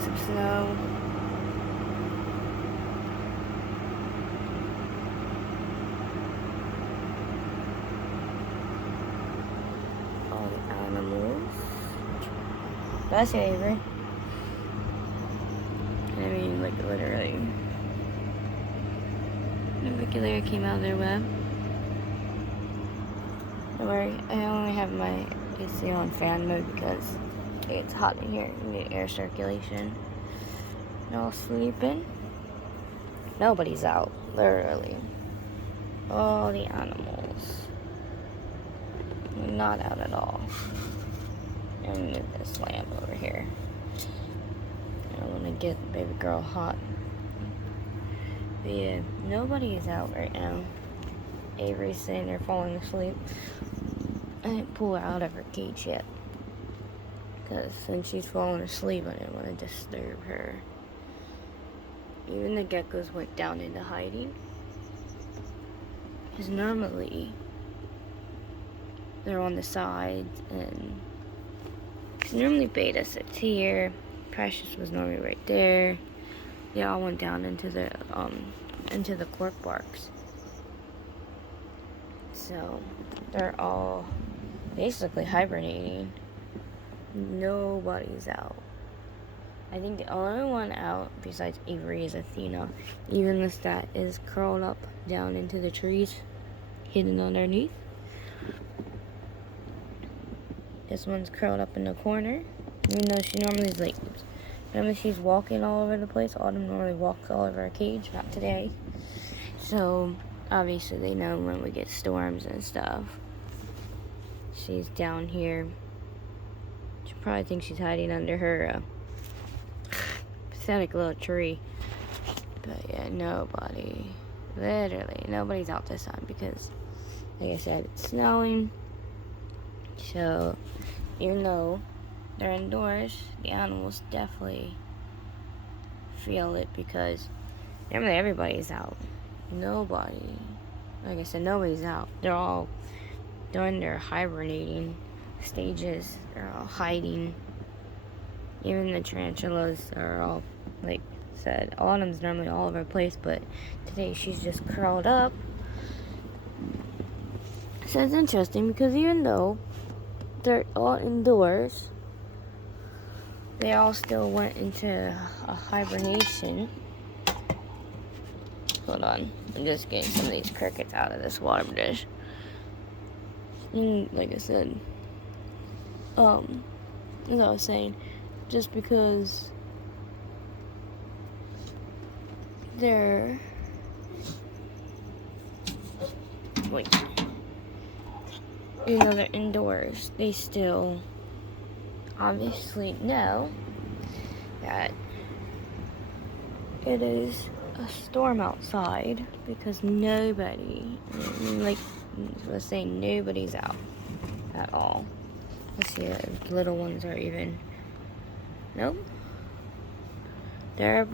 get some snow. All the animals. That's Avery. I mean, like, literally. The regulator came out of their web. Don't worry, I only have my AC on fan mode because it's hot in here. You need air circulation. They're all sleeping. Nobody's out, literally. All the animals. Not out at all. And move this lamp over here. I don't want to get baby girl hot. But yeah, nobody is out right now. Avery's sitting there falling asleep. I didn't pull her out of her cage yet. Because since she's falling asleep, I didn't want to disturb her. Even the geckos went down into hiding. Because normally, they're on the sides, and normally Beta sits here. Precious was normally right there. They all went down into the cork barks. So they're all basically hibernating. Nobody's out. I think the only one out besides Avery is Athena. Even the stat is curled up down into the trees, hidden underneath. This one's curled up in the corner. Even though she normally is like, remember she's walking all over the place. Autumn normally walks all over her cage, not today. So obviously they know when we get storms and stuff. She's down here. She probably thinks she's hiding under her pathetic little tree. But yeah, nobody, literally nobody's out this time because, like I said, it's snowing. So even though they're indoors, the animals definitely feel it because normally everybody's out. Nobody, like I said, nobody's out. They're all during their hibernating stages. They're all hiding. Even the tarantulas are all, like I said, Autumn's normally all over the place, but today she's just curled up. So it's interesting because even though they're all indoors, they all still went into a hibernation. Hold on, I'm just getting some of these crickets out of this water dish. And like I said, as I was saying, just because they're even though they're indoors, they still obviously know that it is a storm outside because nobody, like I was saying, nobody's out at all. Let's see if the little ones are even. Nope. They're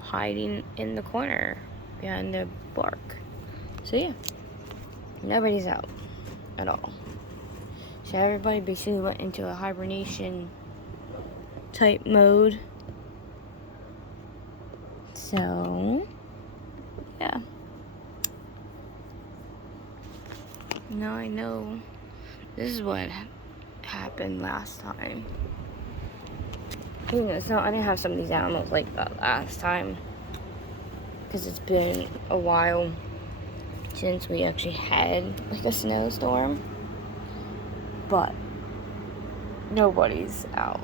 hiding in the corner behind the bark. So yeah, nobody's out at all. So everybody basically went into a hibernation type mode. So yeah. Now I know this is what happened last time. So I didn't have some of these animals like that last time because it's been a while since we actually had like a snowstorm, but nobody's out.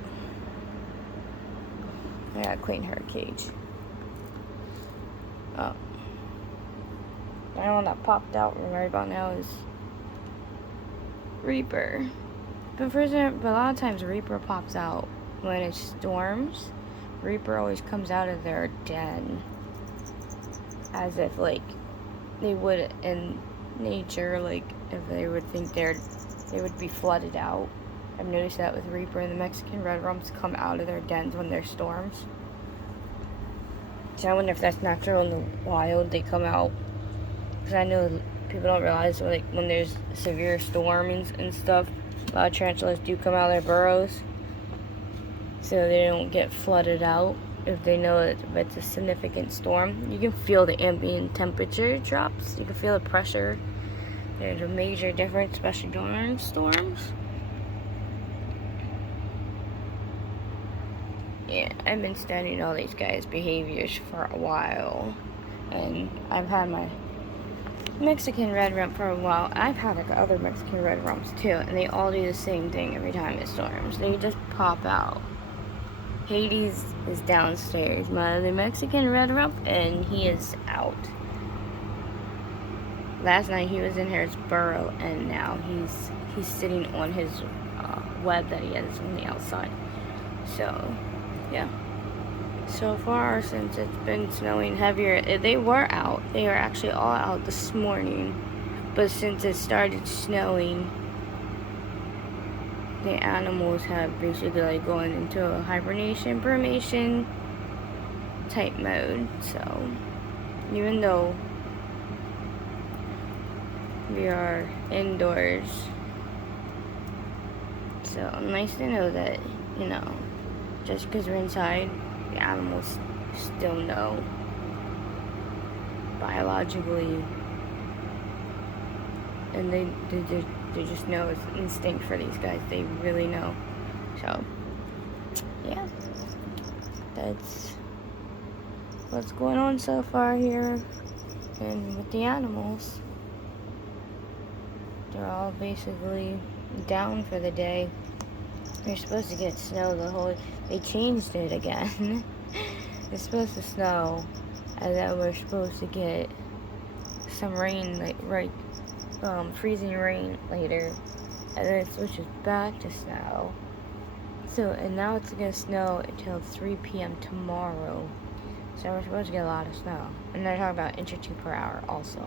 I gotta clean her cage. Oh, the one that popped out right about now is Reaper. But a lot of times Reaper pops out when it storms. Reaper always comes out of their den as if like they would in nature, like if they would think they would be flooded out. I've noticed that with Reaper and the Mexican red rumps come out of their dens when there's storms. So I wonder if that's natural in the wild. They come out because I know people don't realize like when there's severe storms and stuff, a lot of tarantulas do come out of their burrows. so they don't get flooded out if they know that it's a significant storm. You can feel the ambient temperature drops. You can feel the pressure. There's a major difference, especially during storms. Yeah, I've been studying all these guys' behaviors for a while, and I've had my Mexican red rump for a while. I've had like other Mexican red rumps too, and they all do the same thing every time it storms. They just pop out. Hades is downstairs, my other Mexican red rump, and he is out. Last night he was in his burrow, and now he's sitting on his web that he has on the outside. So, yeah. So far, since it's been snowing heavier, they were out. They were actually all out this morning. But since it started snowing, the animals have basically like gone into a hibernation, brumation type mode. So, even though we are indoors, so nice to know that, you know, just because we're inside, the animals still know biologically, and they just know it's instinct for these guys. They really know. So yeah, that's what's going on so far here, and with the animals, they're all basically down for the day. They're supposed to get snow they changed it again. It's supposed to snow, and then we're supposed to get some rain, like freezing rain later, and then it switches back to snow. So, and now it's gonna snow until 3 p.m. tomorrow. So we're supposed to get a lot of snow, and they're talking about 1 or 2 per hour also,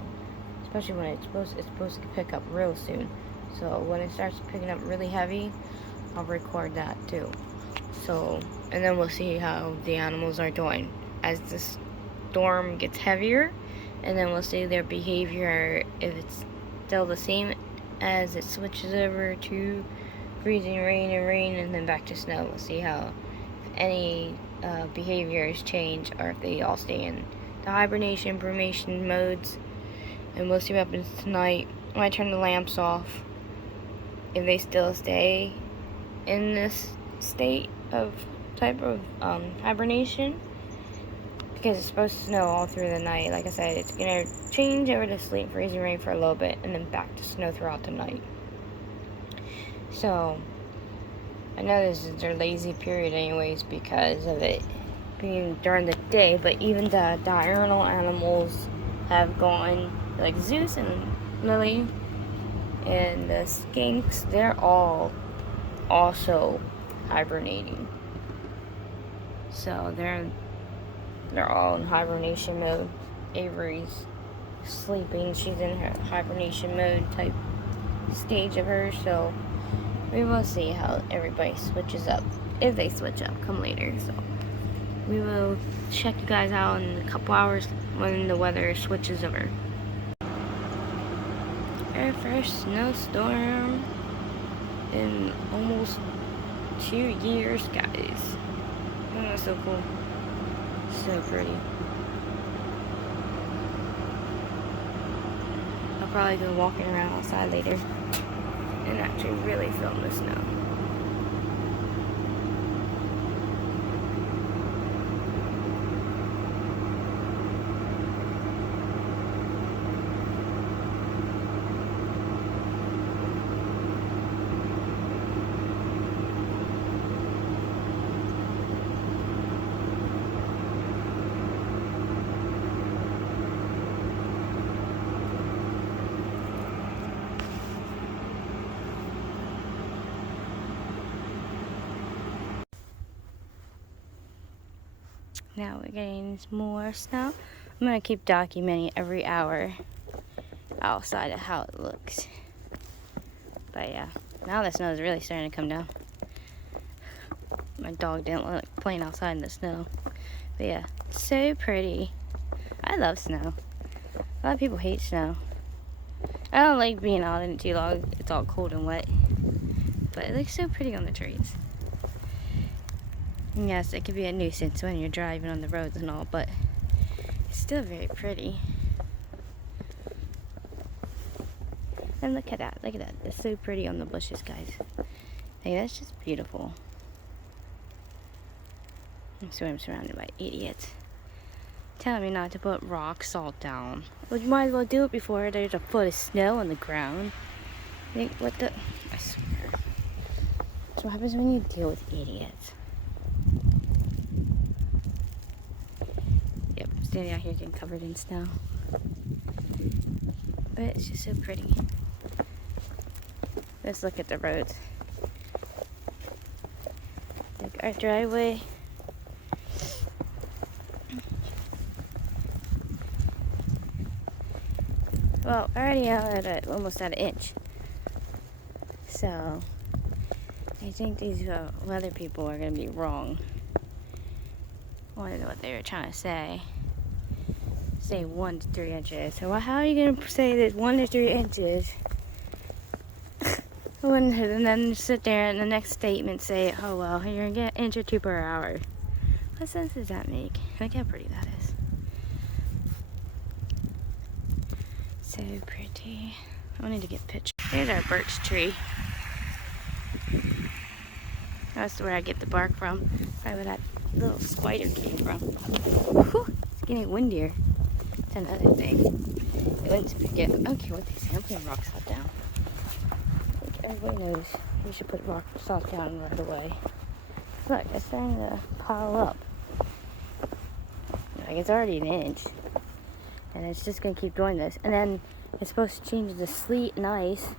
especially when it's supposed to pick up real soon. So when it starts picking up really heavy, I'll record that too. So, and then we'll see how the animals are doing as the storm gets heavier, and then we'll see their behavior, if it's still the same as it switches over to freezing rain and then back to snow. We'll see how, if any behaviors change, or if they all stay in the hibernation, brumation modes. And we'll see what happens tonight when I turn the lamps off, if they still stay in this type of hibernation, because it's supposed to snow all through the night. Like I said, it's gonna change over to sleep, freezing rain for a little bit, and then back to snow throughout the night. So I know this is their lazy period anyways, because of it being during the day, but even the diurnal animals have gone, like Zeus and Lily and the skinks, they're all also hibernating. So they're all in hibernation mode. Avery's sleeping. She's in her hibernation mode type stage of her. So we will see how everybody switches up, if they switch up come later. So we will check you guys out in a couple hours when the weather switches over. Our first snowstorm in almost 2 years, guys. Oh, that's so cool. So pretty. I'll probably go walking around outside later and actually really film the snow. Now we're getting more snow. I'm gonna keep documenting every hour outside of how it looks. But yeah, now the snow is really starting to come down. My dog didn't like playing outside in the snow. But yeah, so pretty. I love snow. A lot of people hate snow. I don't like being out in it too long. It's all cold and wet. But it looks so pretty on the trees. And yes, it could be a nuisance when you're driving on the roads and all, but it's still very pretty. And look at that, look at that. It's so pretty on the bushes, guys. Hey, that's just beautiful. So I'm surrounded by idiots telling me not to put rock salt down. Well, you might as well do it before there's a foot of snow on the ground. Like, what the? I swear. That's what happens when you deal with idiots. Yep, standing out here getting covered in snow. But it's just so pretty. Let's look at the roads. Like our driveway. Well, already almost at an inch. So, I think these weather people are going to be wrong. I don't know what they were trying to say. Say 1 to 3 inches. So, how are you going to say that 1 to 3 inches? And then sit there and the next statement say, oh well, you're going to get 1 inch or 2 per hour. What sense does that make? Look how pretty that is. So pretty. I need to get pictures. There's our birch tree. That's where I get the bark from. Probably where that little spider came from. Whew, it's getting windier. That's another thing. I went to pick it. I don't care what they say. I'm putting rock salt down. Like everybody knows you should put rock salt down right away. Look, it's starting to pile up. Like it's already an inch. And it's just going to keep doing this. And then it's supposed to change to sleet and ice.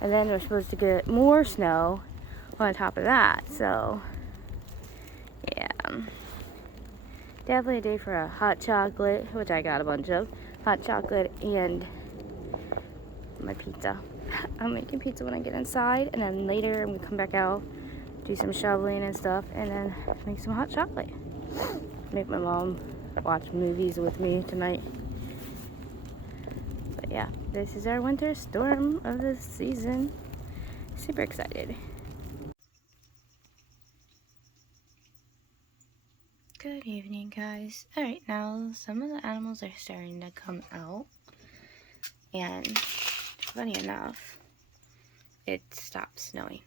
And then we're supposed to get more snow on top of that. So, yeah. Definitely a day for a hot chocolate, which I got a bunch of. Hot chocolate and my pizza. I'm making pizza when I get inside. And then later I'm going to come back out, do some shoveling and stuff. And then make some hot chocolate. Make my mom watch movies with me tonight. Yeah, this is our winter storm of the season. Super excited. Good evening, guys. Alright, now some of the animals are starting to come out. And funny enough, it stopped snowing.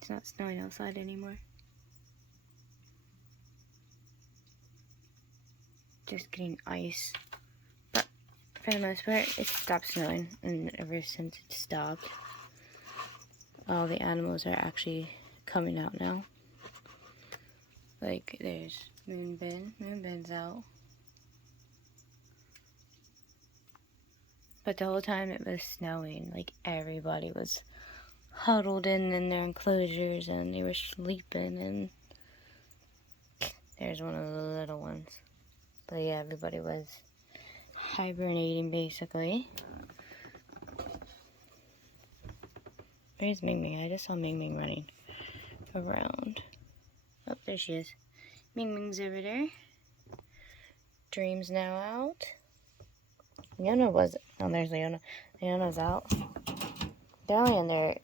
It's not snowing outside anymore. Just getting ice. For the most part, it stopped snowing, and ever since it stopped, all the animals are actually coming out now. Like, there's Moonbin. Moonbin's out. But the whole time it was snowing, like, everybody was huddled in their enclosures, and they were sleeping, and there's one of the little ones. But yeah, everybody was hibernating basically. Where's Ming Ming? I just saw Ming Ming running around. Oh, there she is. Ming Ming's over there. Dream's now out. Leona was. Oh, there's Leona. Leona's out. They're only in their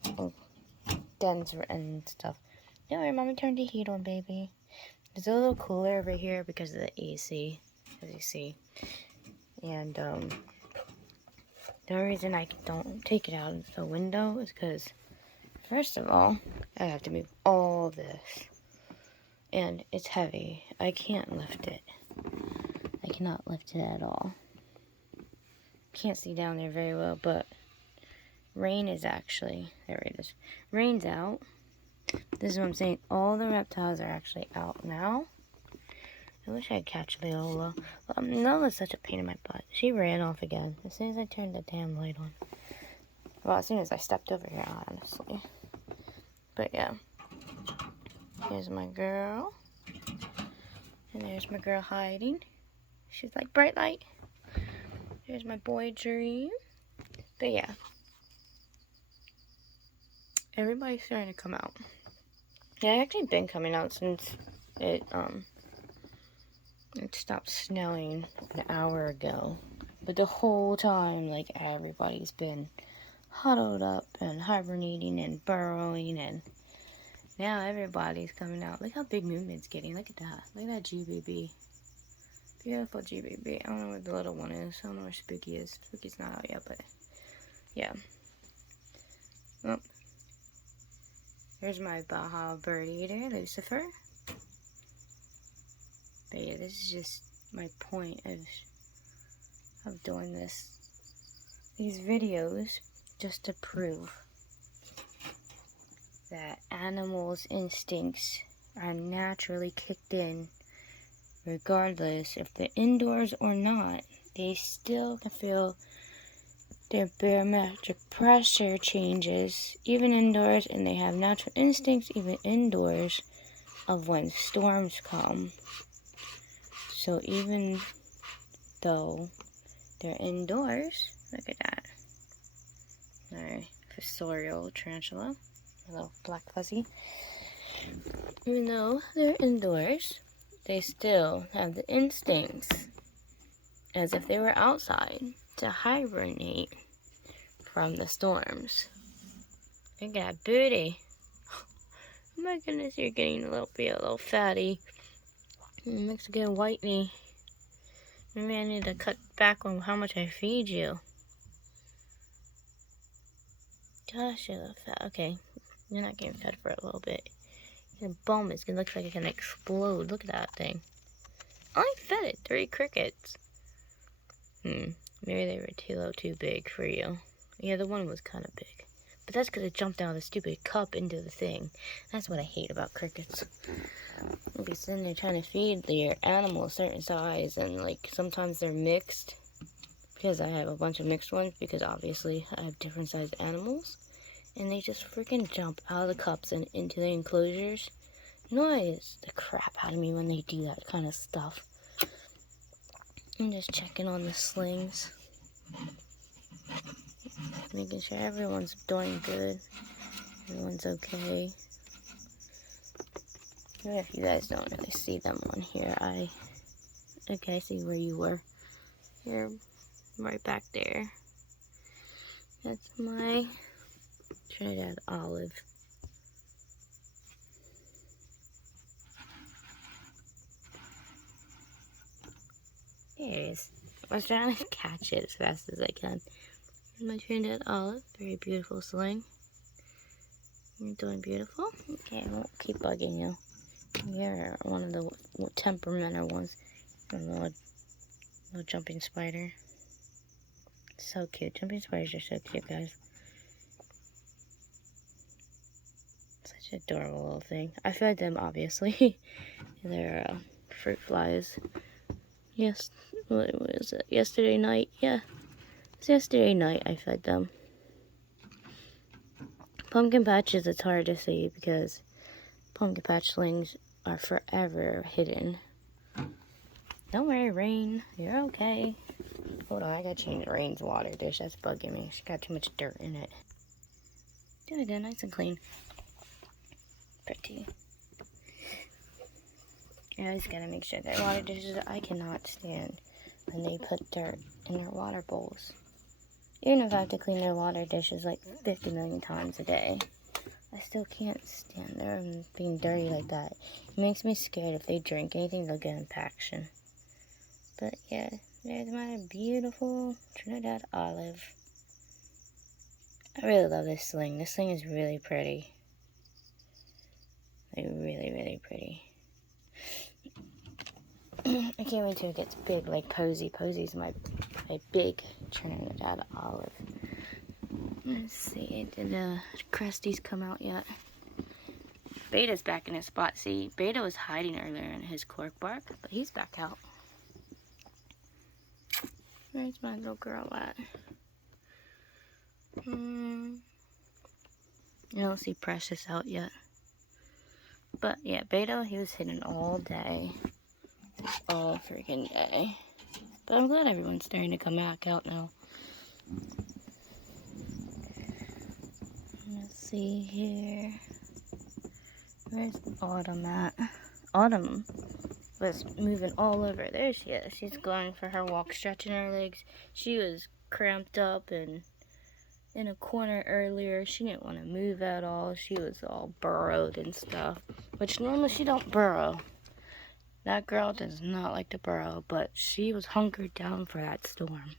dens and stuff. Don't worry, Mommy turned the heat on, baby. It's a little cooler over here because of the AC, as you see. And the only reason I don't take it out of the window is because, first of all, I have to move all this. And it's heavy. I can't lift it. I cannot lift it at all. Can't see down there very well, but rain is actually, there it is. Rain's out. This is what I'm saying. All the reptiles are actually out now. I wish I'd catch Leola. Leola's such a pain in my butt. She ran off again as soon as I turned the damn light on. Well, as soon as I stepped over here, honestly. But yeah. Here's my girl. And there's my girl hiding. She's like bright light. There's my boy Dream. But yeah. Everybody's starting to come out. Yeah, I've actually been coming out since it stopped snowing an hour ago. But the whole time, like, everybody's been huddled up and hibernating and burrowing and Now everybody's coming out. Look how big Moonman's getting. Look at that. Look at that GBB. Beautiful GBB. I don't know where the little one is. I don't know where Spooky is. Spooky's not out yet, but yeah. Oh. Here's my Baja bird eater, Lucifer. But yeah, this is just my point of doing these videos, just to prove that animals' instincts are naturally kicked in, regardless if they're indoors or not. They still can feel their barometric pressure changes, even indoors, and they have natural instincts, even indoors, of when storms come. So even though they're indoors, look at that. Our fossorial tarantula, a little black fuzzy. Even though they're indoors, they still have the instincts, as if they were outside, to hibernate from the storms. Look at that booty. Oh my goodness, you're getting a little fatty. Mexican whitey. Maybe I need to cut back on how much I feed you. Gosh, you're a little fat. Okay, you're not getting fed for a little bit. Your bum is gonna look like it's gonna explode. Look at that thing. I only fed it 3 crickets. Maybe they were too big for you. Yeah, the one was kind of big. But that's because it jumped out of the stupid cup into the thing. That's what I hate about crickets. You'll be sitting there trying to feed your animal a certain size, and like sometimes they're mixed. Because I have a bunch of mixed ones, because obviously I have different sized animals. And they just freaking jump out of the cups and into the enclosures. Annoys the crap out of me when they do that kind of stuff. I'm just checking on the slings. Making sure everyone's doing good. Everyone's okay. If you guys don't really see them on here, okay, I see where you were. You're right back there. That's my Trinidad olive. There it is. I was trying to catch it as fast as I can. Here's my Trinidad olive. Very beautiful sling. You're doing beautiful. Okay, I won't keep bugging you. You're one of the temperamental ones. A little jumping spider. So cute. Jumping spiders are so cute, guys. Such an adorable little thing. I fed them, obviously. They're fruit flies. Yes, what was it? Yesterday night? Yeah. It's yesterday night I fed them. Pumpkin patches, it's hard to see because pumpkin patchlings are forever hidden. Don't worry, Rain. You're okay. Hold on, I gotta change Rain's water dish. That's bugging me. She got too much dirt in it. Doing good, nice and clean. Pretty. I just gotta make sure their water dishes, I cannot stand when they put dirt in their water bowls. Even if I have to clean their water dishes like 50 million times a day, I still can't stand them being dirty like that. It makes me scared if they drink anything, they'll get infection. But yeah, there's my beautiful Trinidad olive. I really love this sling. This sling is really pretty. Like really, really pretty. I can't wait till it gets big like Posy. Posy's my big Trinidad olive. Let's see, did the Cresties come out yet? Beta's back in his spot. See, Beta was hiding earlier in his cork bark, but he's back out. Where's my little girl at? I don't see Precious out yet. But yeah, Beta, he was hidden all day. All freaking day. But I'm glad everyone's starting to come back out now. Let's see here. Where's Autumn at? Autumn was moving all over. There she is. She's going for her walk, stretching her legs. She was cramped up and in a corner earlier. She didn't want to move at all. She was all burrowed and stuff, which normally she don't burrow. That girl does not like to burrow, but she was hunkered down for that storm.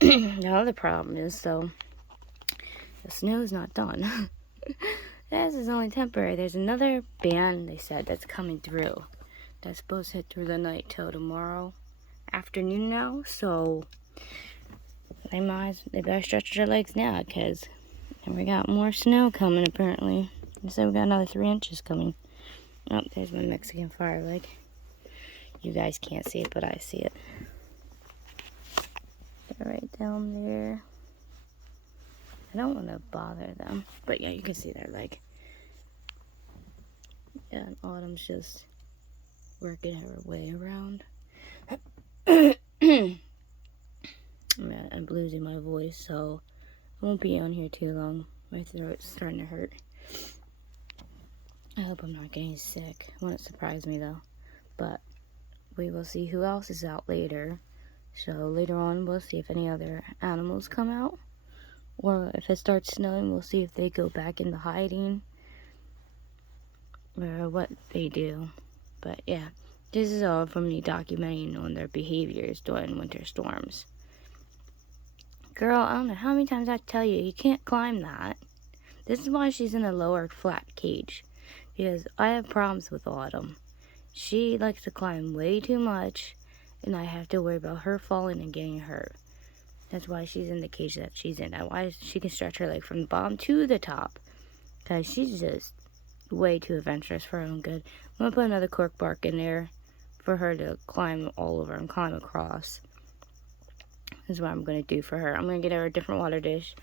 The other problem is, though, the snow's not done. This is only temporary. There's another band, they said, that's coming through. That's supposed to hit through the night till tomorrow afternoon now, so they better stretch their legs now, because we got more snow coming, apparently. They said we got another 3 inches coming. Oh, there's my Mexican fire leg. You guys can't see it, but I see it. They're right down there. I don't want to bother them, but yeah, you can see their leg. Yeah, and Autumn's just working her way around. I'm losing my voice, so I won't be on here too long. My throat's starting to hurt. I hope I'm not getting sick. It wouldn't surprise me though. But we will see who else is out later. So later on, we'll see if any other animals come out. Or if it starts snowing, we'll see if they go back into hiding. Or what they do. But yeah, this is all from me documenting on their behaviors during winter storms. Girl, I don't know how many times I tell you, you can't climb that. This is why she's in a lower flat cage. Because I have problems with Autumn. She likes to climb way too much, and I have to worry about her falling and getting hurt. That's why she's in the cage that she's in. That's why she can stretch her leg from the bottom to the top. Because she's just way too adventurous for her own good. I'm going to put another cork bark in there for her to climb all over and climb across. This is what I'm going to do for her. I'm going to get her a different water dish.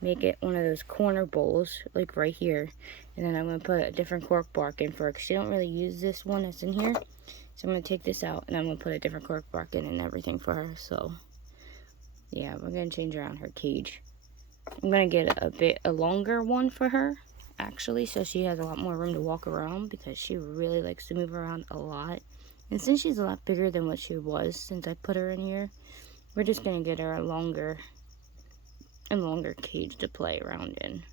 Make it one of those corner bowls, like right here. And then I'm going to put a different cork bark in for her. Because she don't really use this one that's in here. So I'm going to take this out and I'm going to put a different cork bark in and everything for her. So, yeah, we're going to change around her cage. I'm going to get a longer one for her, actually. So she has a lot more room to walk around. Because she really likes to move around a lot. And since she's a lot bigger than what she was since I put her in here, we're just going to get her a longer cage to play around in.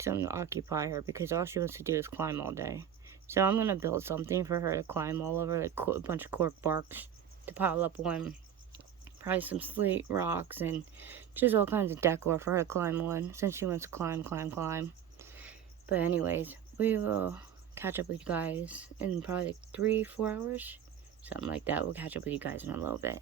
Something to occupy her, because all she wants to do is climb all day. So I'm going to build something for her to climb all over, like a bunch of cork barks to pile up on. Probably some slate rocks and just all kinds of decor for her to climb on, since she wants to climb. But anyways, we will catch up with you guys in probably like 3-4 hours. Something like that. We'll catch up with you guys in a little bit.